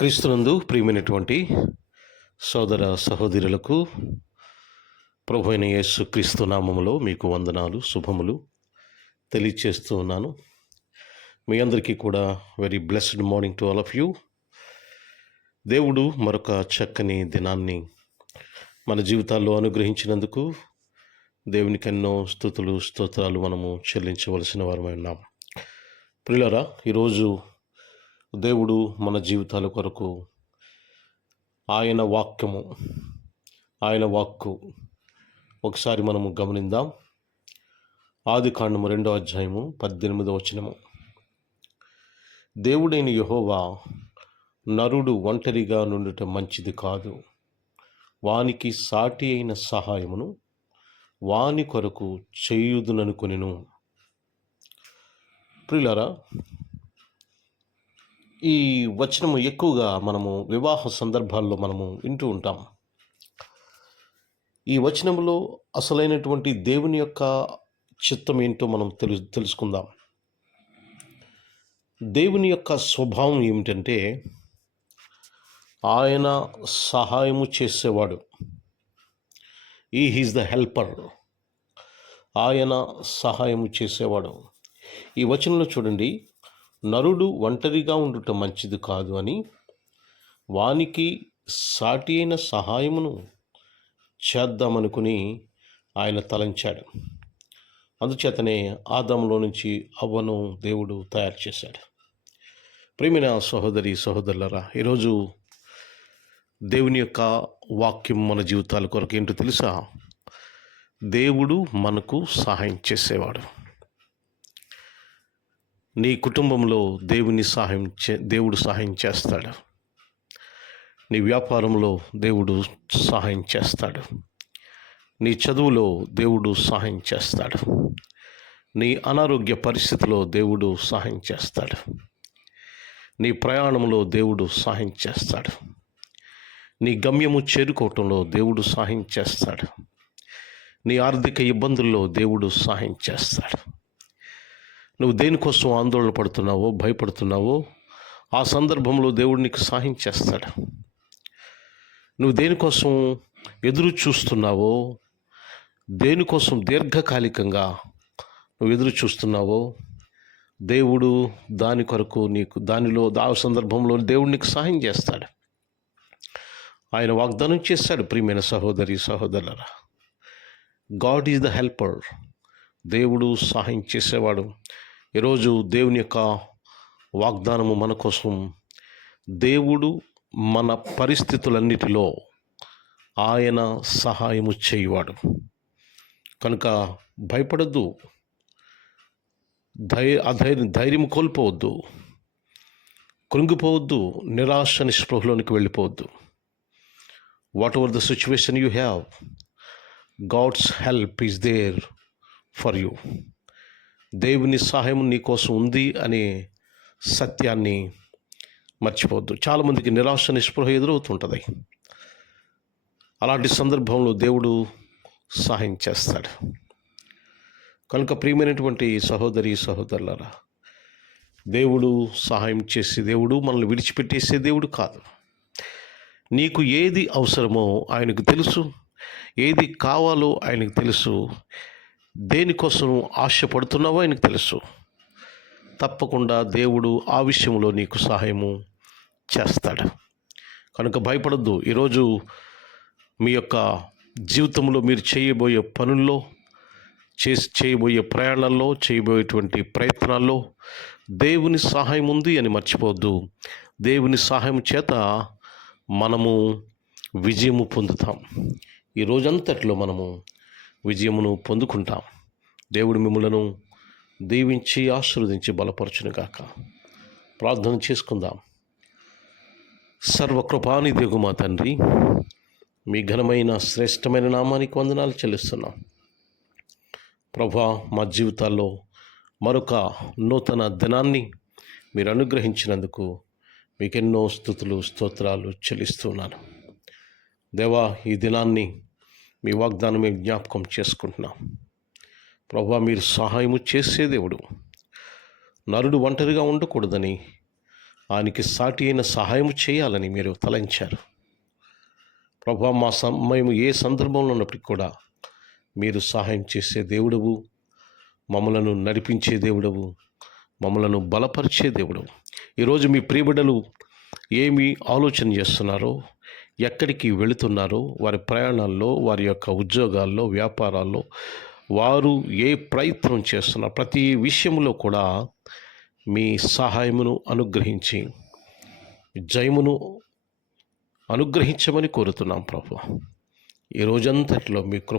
క్రీస్తునందు ప్రియమైనటువంటి సోదర సహోదరులకు ప్రభు అయిన యేసు క్రీస్తు నామములో మీకు వందనాలు శుభములు తెలియచేస్తూ ఉన్నాను. మీ అందరికీ కూడా very blessed morning to all of you. దేవుడు మరొక చక్కని దినాన్ని మన జీవితాల్లో అనుగ్రహించినందుకు దేవునికి ఎన్నో స్తుతులు స్తోత్రాలు మనము చెల్లించవలసిన వారమై ఉన్నాం. ప్రియులారా, ఈరోజు దేవుడు మన జీవితాల కొరకు ఆయన వాక్కు ఒకసారి మనము గమనిద్దాం. ఆదికాండము 2వ అధ్యాయము 18వ వచనము. దేవుడైన యెహోవా నరుడు ఒంటరిగా నుండుట మంచిది కాదు, వానికి సాటి అయిన సహాయమును వాని కొరకు చేయుదుననుకొనెను. ప్రియులారా, ఈ వచనము ఎక్కువగా మనము వివాహ సందర్భాల్లో మనము వింటూ ఉంటాం. ఈ వచనంలో అసలైనటువంటి దేవుని యొక్క చిత్తం ఏంటో మనం తెలుసుకుందాం. దేవుని యొక్క స్వభావం ఏమిటంటే ఆయన సహాయము చేసేవాడు. Is the helper. ఆయన సహాయము చేసేవాడు. ఈ వచనంలో చూడండి, నరుడు ఒంటరిగా ఉండుట మంచిది కాదు అని వానికి సాటి అయిన సహాయమును చేద్దామనుకుని ఆయన తలంచాడు. అందుచేతనే ఆదాములో నుంచి అవ్వను దేవుడు తయారు చేశాడు. ప్రియమైన సహోదరి సహోదరులారా, ఈరోజు దేవుని యొక్క వాక్యం మన జీవితాల కొరకు ఏంటో తెలుసా? దేవుడు మనకు సహాయం చేసేవాడు. నీ కుటుంబంలో దేవుడు సహాయం చేస్తాడు. నీ వ్యాపారంలో దేవుడు సహాయం చేస్తాడు. నీ చదువులో దేవుడు సహాయం చేస్తాడు. నీ అనారోగ్య పరిస్థితిలో దేవుడు సహాయం చేస్తాడు. నీ ప్రయాణంలో దేవుడు సహాయం చేస్తాడు. నీ గమ్యము చేరుకోవటంలో దేవుడు సహాయం చేస్తాడు. నీ ఆర్థిక ఇబ్బందుల్లో దేవుడు సహాయం చేస్తాడు. నువ్వు దేనికోసం ఆందోళన పడుతున్నావో, భయపడుతున్నావో, ఆ సందర్భంలో దేవుడు నీకు సహాయం చేస్తాడు. నువ్వు దేనికోసం ఎదురు చూస్తున్నావో, దేనికోసం దీర్ఘకాలికంగా నువ్వు ఎదురు చూస్తున్నావో, దేవుడు దాని కొరకు ఆ సందర్భంలో దేవుడు నీకు సహాయం చేస్తాడు. ఆయన వాగ్దానం చేశాడు. ప్రియమైన సహోదరి సహోదరులారా, గాడ్ ఈజ్ ద హెల్పర్. దేవుడు సహాయం చేసేవాడు. ఈరోజు దేవుని యొక్క వాగ్దానము మన కోసం. దేవుడు మన పరిస్థితులన్నిటిలో ఆయన సహాయము చేయువాడు. కనుక భయపడద్దు, ధైర్యం కోల్పోవద్దు, కృంగిపోవద్దు, నిరాశ నిస్పృహలోనికి వెళ్ళిపోవద్దు. Whatever the situation you have, God's help is there for you. దేవుని సహాయం నీ కోసం ఉంది అనే సత్యాన్ని మర్చిపోవద్దు. చాలామందికి నిరాశ నిస్పృహ ఎదురవుతుంటుంది. అలాంటి సందర్భంలో దేవుడు సహాయం చేస్తాడు. కనుక ప్రియమైనటువంటి సహోదరి సహోదరులారా, దేవుడు సహాయం చేసే దేవుడు, మనల్ని విడిచిపెట్టేసే దేవుడు కాదు. నీకు ఏది అవసరమో ఆయనకు తెలుసు, ఏది కావాలో ఆయనకు తెలుసు, దేనికోసం ఆశపడుతున్నావో ఆయనకు తెలుసు. తప్పకుండా దేవుడు ఆ విషయంలో నీకు సహాయము చేస్తాడు. కనుక భయపడద్దు. ఈరోజు మీ యొక్క జీవితంలో మీరు చేయబోయే పనుల్లో, చేయబోయే ప్రయాణాల్లో, చేయబోయేటువంటి ప్రయత్నాల్లో దేవుని సహాయం ఉంది అని మర్చిపోవద్దు. దేవుని సహాయం చేత మనము విజయము పొందుతాం. ఈ రోజంతట్లో మనము విజయమును పొందుకుంటాం. దేవుడు మిమ్మలను దీవించి ఆశీర్వదించి బలపరచునుగాక. ప్రార్థన చేసుకుందాం. సర్వకృపానిధియగు మా తండ్రి, మీ ఘనమైన శ్రేష్టమైన నామానికి వందనాలు చెల్లిస్తున్నాం. ప్రభా, మా జీవితాల్లో మరొక నూతన దినాన్ని మీరు అనుగ్రహించినందుకు మీకెన్నో స్తుతులు స్తోత్రాలు చెల్లిస్తున్నాను. దేవా, ఈ దినాన్ని మీ వాగ్దానం మేము జ్ఞాపకం చేసుకుంటున్నాం. ప్రభువా, మీరు సహాయము చేసే దేవుడు. నరుడు ఒంటరిగా ఉండకూడదని ఆయనకి సాటి అయిన సహాయం చేయాలని మీరు తలంచారు. ప్రభా, మా మేము ఏ సందర్భంలో ఉన్నప్పటికీ కూడా మీరు సహాయం చేసే దేవుడవు, మమ్మలను నడిపించే దేవుడవు, మమ్మలను బలపరిచే దేవుడవు. ఈరోజు మీ ప్రియబిడ్డలు ఏమి ఆలోచన చేస్తున్నారో, ఎక్కడికి వెళుతున్నారో, వారి ప్రయాణాల్లో, వారి యొక్క ఉద్యోగాల్లో, వ్యాపారాల్లో వారు ఏ ప్రయత్నం చేస్తున్నారు, ప్రతి విషయంలో కూడా మీ సహాయమును అనుగ్రహించి జయమును అనుగ్రహించమని కోరుతున్నాం ప్రభువా. ఈ రోజంతటిలో మీ కృప